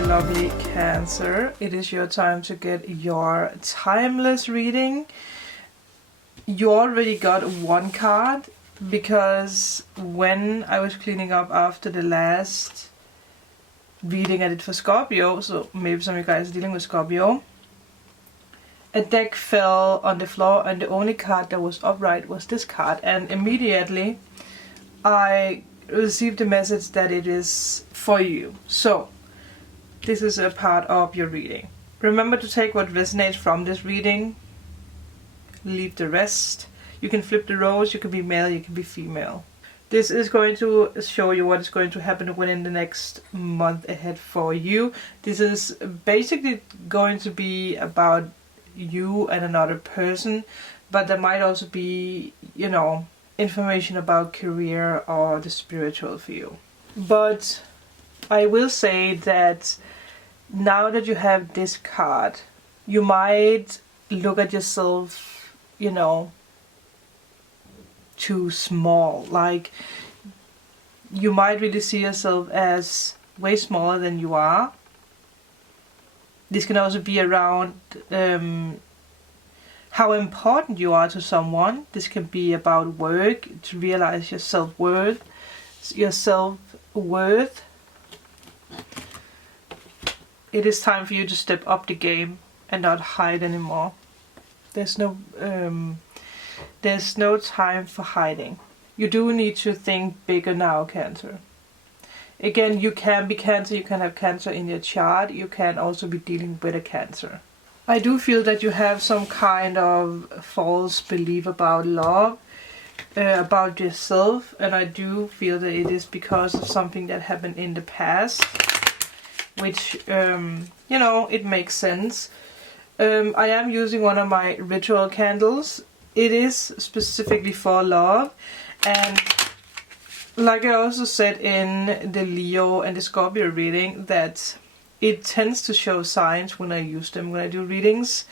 my lovely Cancer. It is your time to get your timeless reading. You already got one card because when I was cleaning up after the last reading I did for Scorpio, so maybe some of you guys are dealing with Scorpio, a deck fell on the floor and the only card that was upright was this card, and immediately I received a message that it is for you. So this is a part of your reading. Remember to take what resonates from this reading, leave the rest. You can flip the roles, you can be male, you can be female. This is going to show you what is going to happen within the next month ahead for you. This is basically going to be about you and another person, but there might also be, you know, information about career or the spiritual for you. But I will say that now that you have this card, you might look at yourself, you know, too small. Like, you might really see yourself as way smaller than you are. This can also be around how important you are to someone. This can be about work, to realize your self-worth. It is time for you to step up the game and not hide anymore. There's no time for hiding. You do need to think bigger now, Cancer. Again, you can be Cancer, you can have Cancer in your chart, you can also be dealing with a Cancer. I do feel that you have some kind of false belief about love, about yourself, and I do feel that it is because of something that happened in the past, which, you know, it makes sense. I am using one of my ritual candles. It is specifically for love, and like I also said in the Leo and the Scorpio reading, that it tends to show signs when I use them, when I do readings.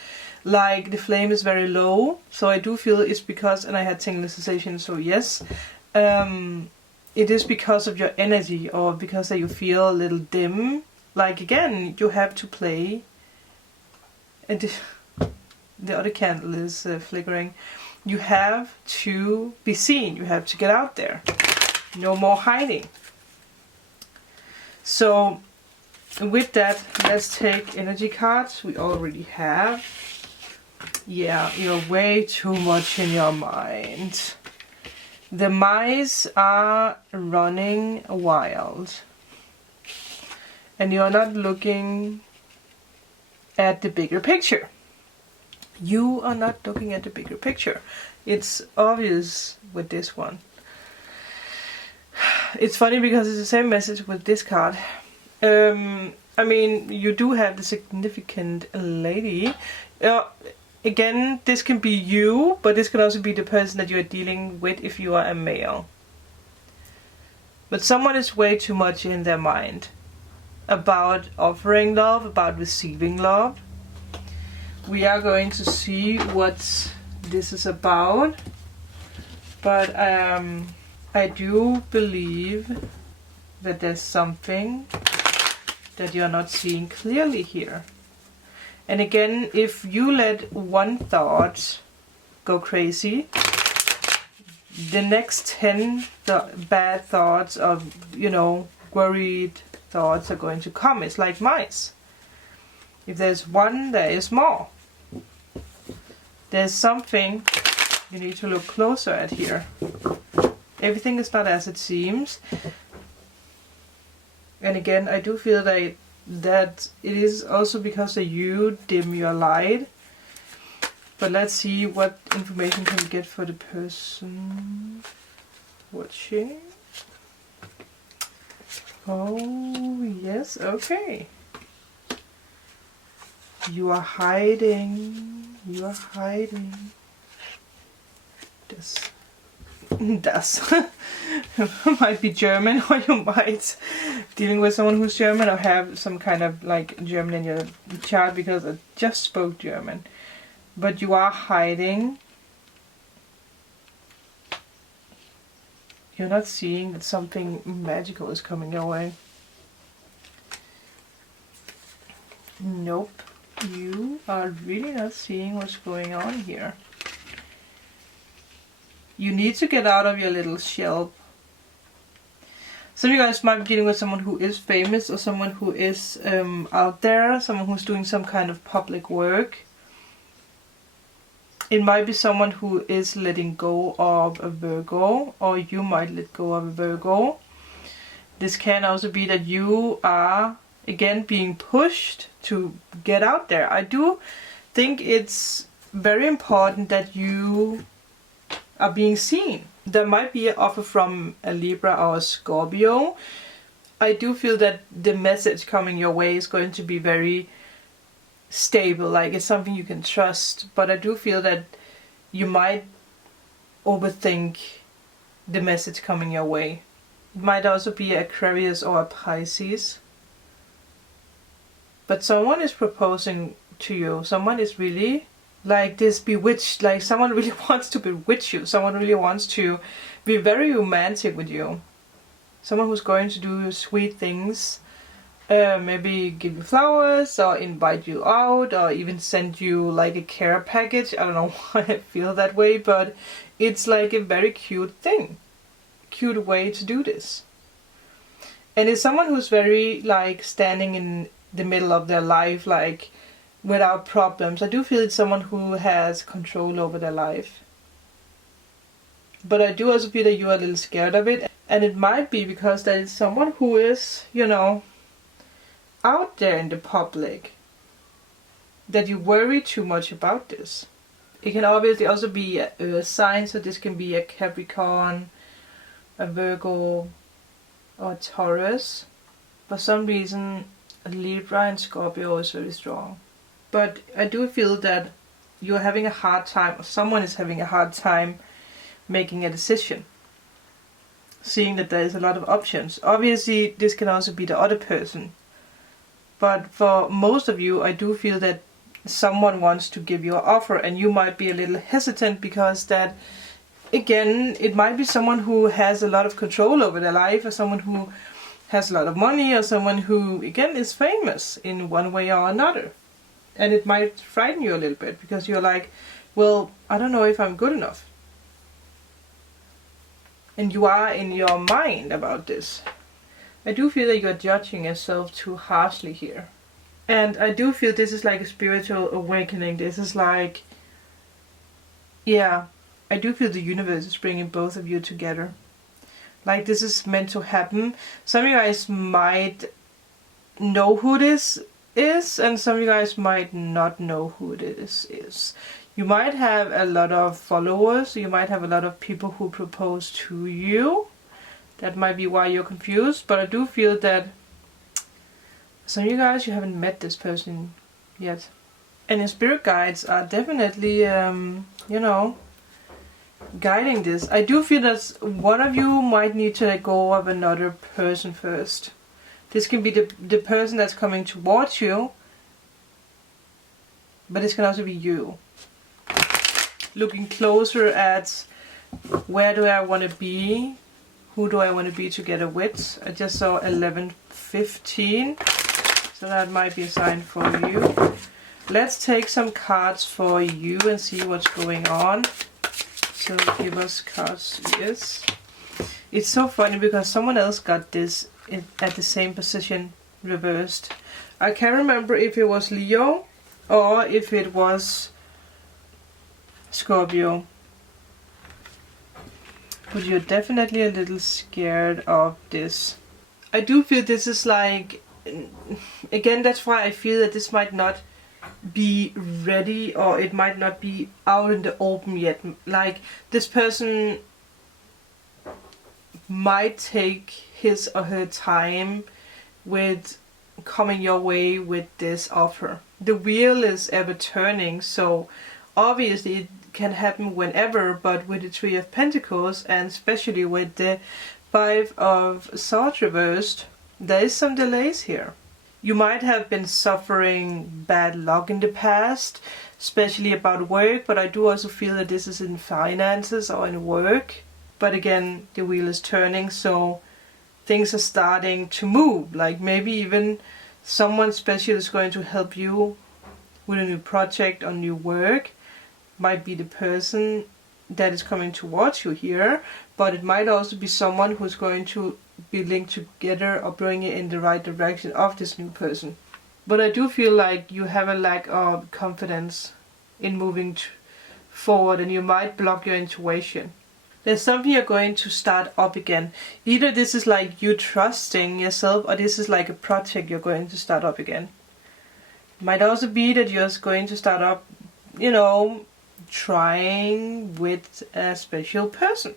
Like, the flame is very low, so I do feel it's because, and I had singularization, so yes, it is because of your energy, or because that you feel a little dim. Like, again, you have to play, and the other candle is flickering. You have to be seen, you have to get out there. No more hiding. So with that, let's take energy cards. We already have. Yeah, you're way too much in your mind. The mice are running wild. And you're not looking at the bigger picture. You are not looking at the bigger picture. It's obvious with this one. It's funny because it's the same message with this card. I mean, you do have the significant lady. Again, this can be you, but this can also be the person that you are dealing with if you are a male. But someone is way too much in their mind about offering love, about receiving love. We are going to see what this is about, but I do believe that there's something that you're not seeing clearly here. And again, if you let one thought go crazy, the next 10 bad thoughts of, you know, worried thoughts are going to come. It's like mice. If there's one, there is more. There's something you need to look closer at here. Everything is not as it seems. And again, I do feel that it is also because that you dim your light. But let's see what information can we get for the person watching. Oh, yes, okay. You are hiding. You are hiding. Das might be German, or you might dealing with someone who's German, or have some kind of like German in your chart, because I just spoke German. But you are hiding. You're not seeing that something magical is coming your way. Nope. You are really not seeing what's going on here. You need to get out of your little shell. Some of you guys might be dealing with someone who is famous, or someone who is out there, someone who's doing some kind of public work. It might be someone who is letting go of a Virgo, or you might let go of a Virgo. This can also be that you are, again, being pushed to get out there. I do think it's very important that you are being seen. There might be an offer from a Libra or a Scorpio. I do feel that the message coming your way is going to be very stable, like it's something you can trust, but I do feel that you might overthink the message coming your way. It might also be Aquarius or a Pisces. But someone is proposing to you. Someone is really like this bewitched, like someone really wants to bewitch you. Someone really wants to be very romantic with you. Someone who's going to do sweet things. Maybe give you flowers, or invite you out, or even send you like a care package. I don't know why I feel that way, but it's like a very cute thing. Cute way to do this. And it's someone who's very like standing in the middle of their life, like without problems. I do feel it's someone who has control over their life. But I do also feel that you are a little scared of it. And it might be because there is someone who is, you know, out there in the public, that you worry too much about this. It can obviously also be a sign, so this can be a Capricorn, a Virgo, or a Taurus. For some reason, a Libra and Scorpio is very strong. But I do feel that you're having a hard time, or someone is having a hard time making a decision. Seeing that there is a lot of options. Obviously, this can also be the other person. But for most of you, I do feel that someone wants to give you an offer, and you might be a little hesitant because that, again, it might be someone who has a lot of control over their life, or someone who has a lot of money, or someone who, again, is famous in one way or another. And it might frighten you a little bit because you're like, well, I don't know if I'm good enough. And you are in your mind about this. I do feel that you're judging yourself too harshly here. And I do feel this is like a spiritual awakening. This is like, yeah, I do feel the universe is bringing both of you together. Like this is meant to happen. Some of you guys might know who this is, and some of you guys might not know who this is. You might have a lot of followers. You might have a lot of people who propose to you. That might be why you're confused, but I do feel that some of you guys, you haven't met this person yet. And your spirit guides are definitely, you know, guiding this. I do feel that one of you might need to let go of another person first. This can be the person that's coming towards you, but this can also be you. Looking closer at where do I want to be? Who do I want to be together with? I just saw 11:15, so that might be a sign for you. Let's take some cards for you and see what's going on. So give us cards, yes. It's so funny because someone else got this at the same position reversed. I can't remember if it was Leo or if it was Scorpio. But you're definitely a little scared of this. I do feel this is like, again, that's why I feel that this might not be ready, or it might not be out in the open yet. Like this person might take his or her time with coming your way with this offer. The wheel is ever turning, so obviously it can happen whenever, but with the Three of Pentacles, and especially with the Five of Swords reversed, there is some delays here. You might have been suffering bad luck in the past, especially about work, but I do also feel that this is in finances or in work. But again, the wheel is turning, so things are starting to move. Like maybe even someone special is going to help you with a new project or new work. Might be the person that is coming towards you here, but it might also be someone who's going to be linked together or bring you in the right direction of this new person. But I do feel like you have a lack of confidence in moving forward, and you might block your intuition. There's something you're going to start up again. Either this is like you trusting yourself, or this is like a project you're going to start up again. It might also be that you're going to start up, you know, trying with a special person.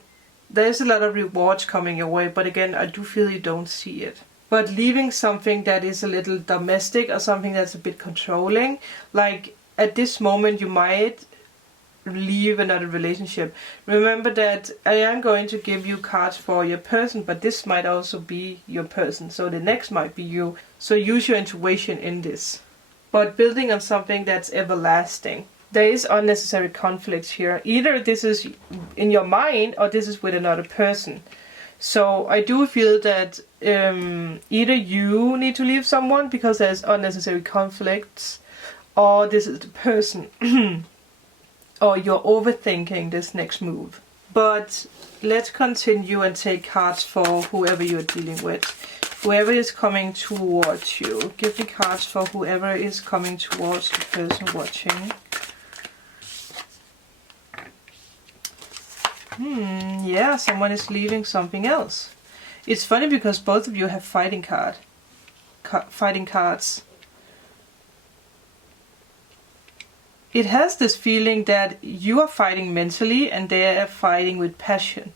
There's a lot of rewards coming your way, but again, I do feel you don't see it. But leaving something that is a little domestic or something that's a bit controlling, like at this moment you might leave another relationship. Remember that I am going to give you cards for your person, but this might also be your person. So the next might be you. So use your intuition in this. But building on something that's everlasting. There is unnecessary conflicts here. Either this is in your mind or this is with another person. So I do feel that either you need to leave someone because there's unnecessary conflicts, or this is the person. Or you're overthinking this next move. But let's continue and take cards for whoever you're dealing with. Whoever is coming towards you. Give me cards for whoever is coming towards the person watching. Yeah, someone is leaving something else. It's funny because both of you have fighting cards. It has this feeling that you are fighting mentally and they are fighting with passion.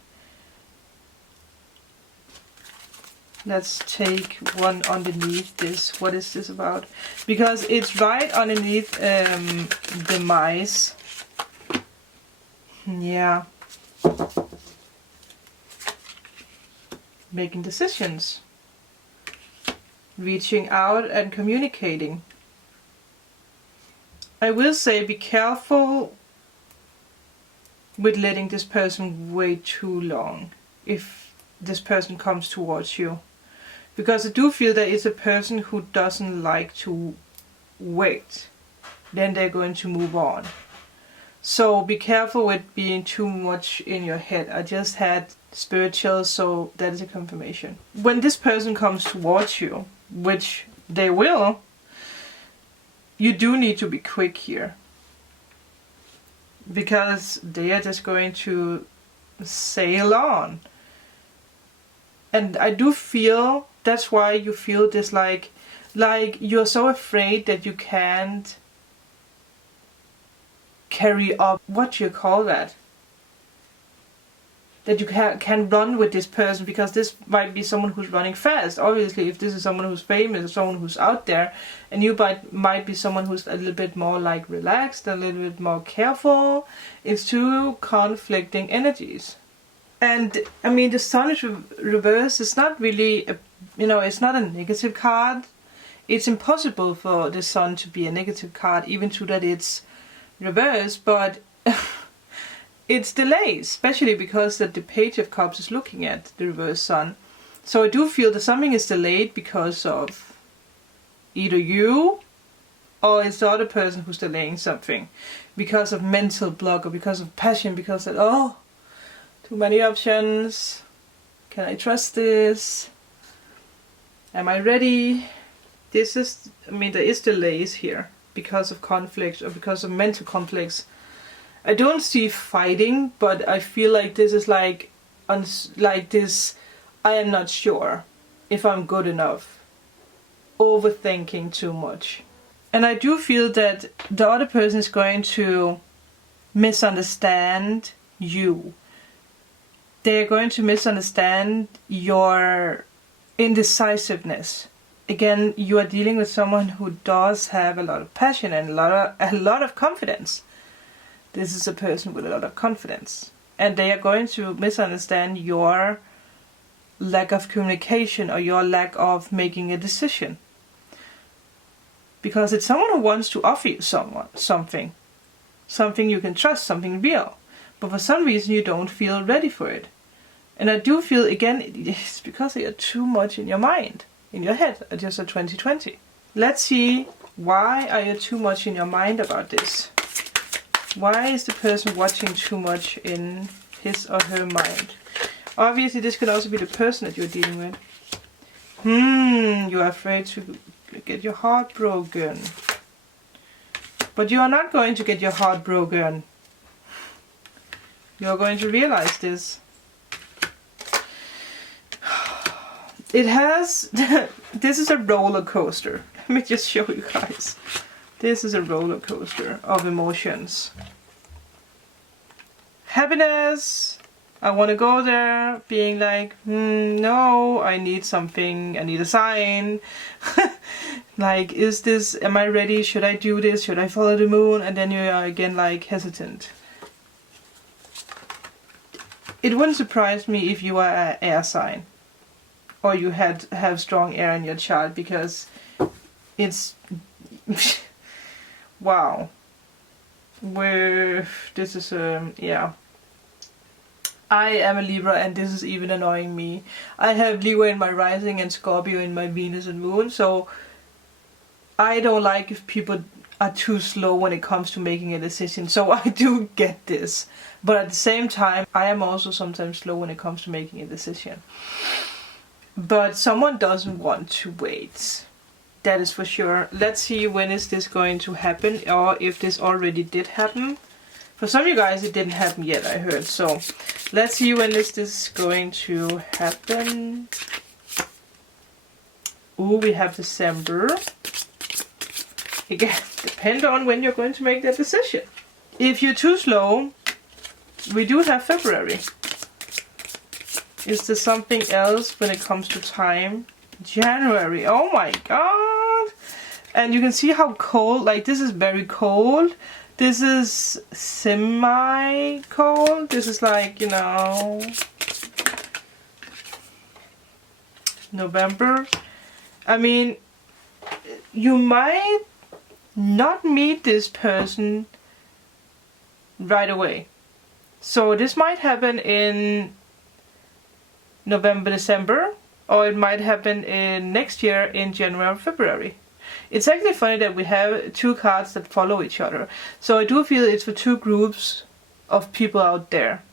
Let's take one underneath this. What is this about? Because it's right underneath the mice. Yeah. Making decisions. Reaching out and communicating. I will say be careful with letting this person wait too long if this person comes towards you. Because I do feel that it's a person who doesn't like to wait. Then they're going to move on. So be careful with being too much in your head. I just had spiritual, so that is a confirmation. When this person comes towards you, which they will, you do need to be quick here. Because they are just going to sail on. And I do feel, that's why you feel this like you're so afraid that you can't carry up, what do you call that? That you can run with this person, because this might be someone who's running fast. Obviously, if this is someone who's famous, someone who's out there, and you might be someone who's a little bit more like relaxed, a little bit more careful. It's two conflicting energies. And I mean, the sun is reversed. It's not really, it's not a negative card. It's impossible for the sun to be a negative card, even though that it's reversed, but it's delayed, especially because the Page of Cups is looking at the reverse sun. So I do feel that something is delayed because of either you or it's the other person who's delaying something. Because of mental block or because of passion, because of, too many options. Can I trust this? Am I ready? There is delays here because of conflict or because of mental conflicts. I don't see fighting, but I feel like this is like this, I am not sure if I'm good enough. Overthinking too much. And I do feel that the other person is going to misunderstand you. They're going to misunderstand your indecisiveness. Again, you are dealing with someone who does have a lot of passion and a lot of confidence. This is a person with a lot of confidence. And they are going to misunderstand your lack of communication or your lack of making a decision. Because it's someone who wants to offer you something you can trust, something real. But for some reason you don't feel ready for it. And I do feel, again, it's because you're too much in your mind, in your head, just at 2020. Let's see, why are you too much in your mind about this? Why is the person watching too much in his or her mind? Obviously, this could also be the person that you're dealing with. You're afraid to get your heart broken. But you are not going to get your heart broken. You're going to realize this. It has... This is a roller coaster. Let me just show you guys. This is a roller coaster of emotions. Happiness. I want to go there. Being like, no, I need something. I need a sign. Like, is this... Am I ready? Should I do this? Should I follow the moon? And then you are again like hesitant. It wouldn't surprise me if you are an air sign. Or you have strong air in your chart, because it's wow. This is yeah. I am a Libra, and this is even annoying me. I have Libra in my rising and Scorpio in my Venus and Moon, so I don't like if people are too slow when it comes to making a decision. So I do get this, but at the same time, I am also sometimes slow when it comes to making a decision. But someone doesn't want to wait. That is for sure. Let's see, when is this going to happen, or if this already did happen. For some of you guys it didn't happen yet, I heard. So let's see, when is this going to happen. Ooh, we have December. Again, depend on when you're going to make that decision. If you're too slow, we do have February. Is there something else when it comes to time? January. Oh my god. And you can see how cold, like this is very cold. This is semi-cold. This is like, you know, November. I mean, you might not meet this person right away. So this might happen in November, December, or it might happen in next year in January or February. It's actually funny that we have two cards that follow each other. So I do feel it's for two groups of people out there.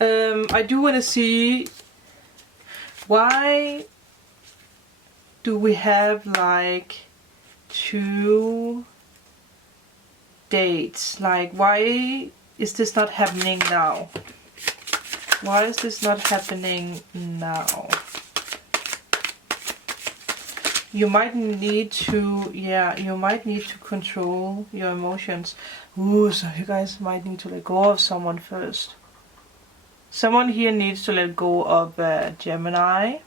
I do want to see, why do we have like two dates? Like, why is this not happening now? Why is this not happening now? You might need to, you might need to control your emotions. Ooh, so you guys might need to let go of someone first. Someone here needs to let go of Gemini.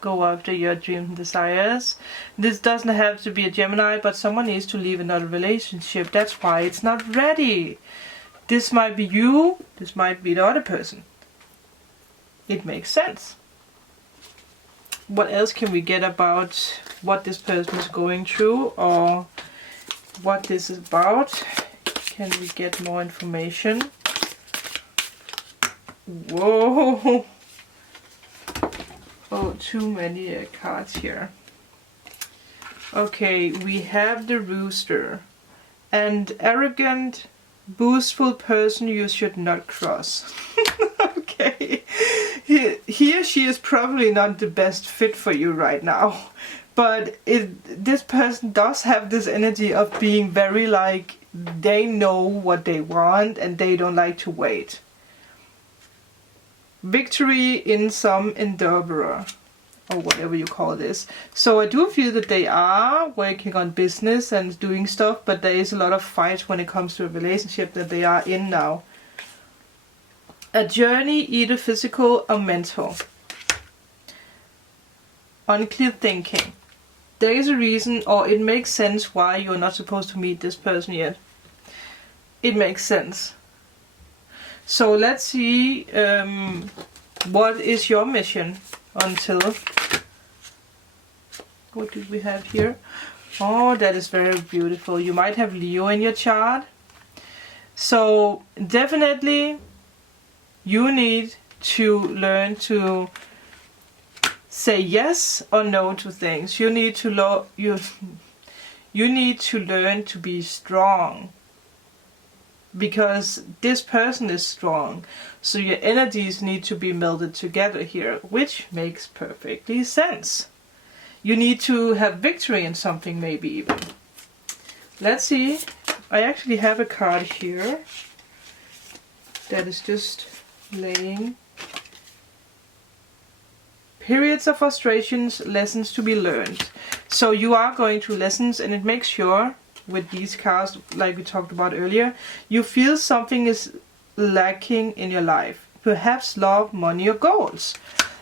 Go after your dreams and desires. This doesn't have to be a Gemini, but someone needs to leave another relationship. That's why it's not ready. This might be you, this might be the other person. It makes sense. What else can we get about what this person is going through, or what this is about? Can we get more information? Whoa! Oh, too many cards here. Okay, we have the Rooster. And arrogant, boastful person you should not cross. Okay. He or she is probably not the best fit for you right now. But this person does have this energy of being very like, they know what they want and they don't like to wait. Victory in some endeavor, or whatever you call this. So I do feel that they are working on business and doing stuff, but there is a lot of fights when it comes to a relationship that they are in now. A journey, either physical or mental. Unclear thinking. There is a reason, or it makes sense why you're not supposed to meet this person yet. It makes sense. So let's see, what is your mission until... What do we have here? Oh, that is very beautiful. You might have Leo in your chart. So definitely you need to learn to say yes or no to things. You need to you need to learn to be strong, because this person is strong. So your energies need to be melded together here, which makes perfectly sense. You need to have victory in something, maybe even. Let's see. I actually have a card here that is just laying. Periods of frustrations, lessons to be learned. So you are going through lessons, and it makes sure with these cards, like we talked about earlier, you feel something is lacking in your life. Perhaps love, money, or goals.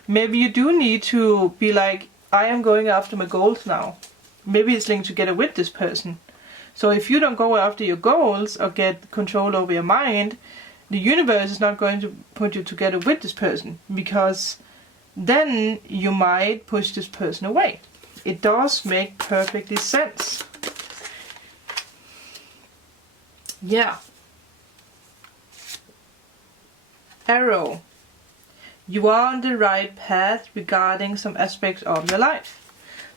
Maybe you do need to be like, I am going after my goals now. Maybe it's linked together with this person. So if you don't go after your goals or get control over your mind, the universe is not going to put you together with this person, because then you might push this person away. It does make perfectly sense. Yeah. Arrow. You are on the right path regarding some aspects of your life.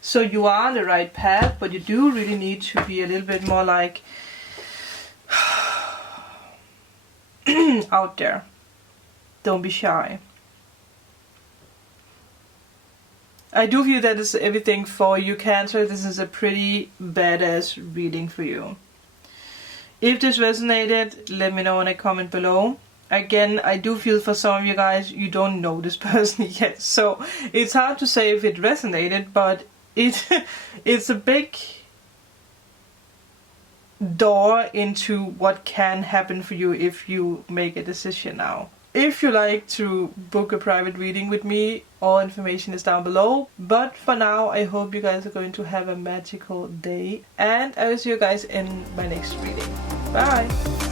So you are on the right path, but you do really need to be a little bit more like out there. Don't be shy. I do feel that is everything for you, Cancer. This is a pretty badass reading for you. If this resonated, let me know in a comment below. Again, I do feel for some of you guys, you don't know this person yet. So it's hard to say if it resonated, but it's a big door into what can happen for you if you make a decision now. If you like to book a private reading with me, all information is down below. But for now, I hope you guys are going to have a magical day. And I will see you guys in my next reading. Bye!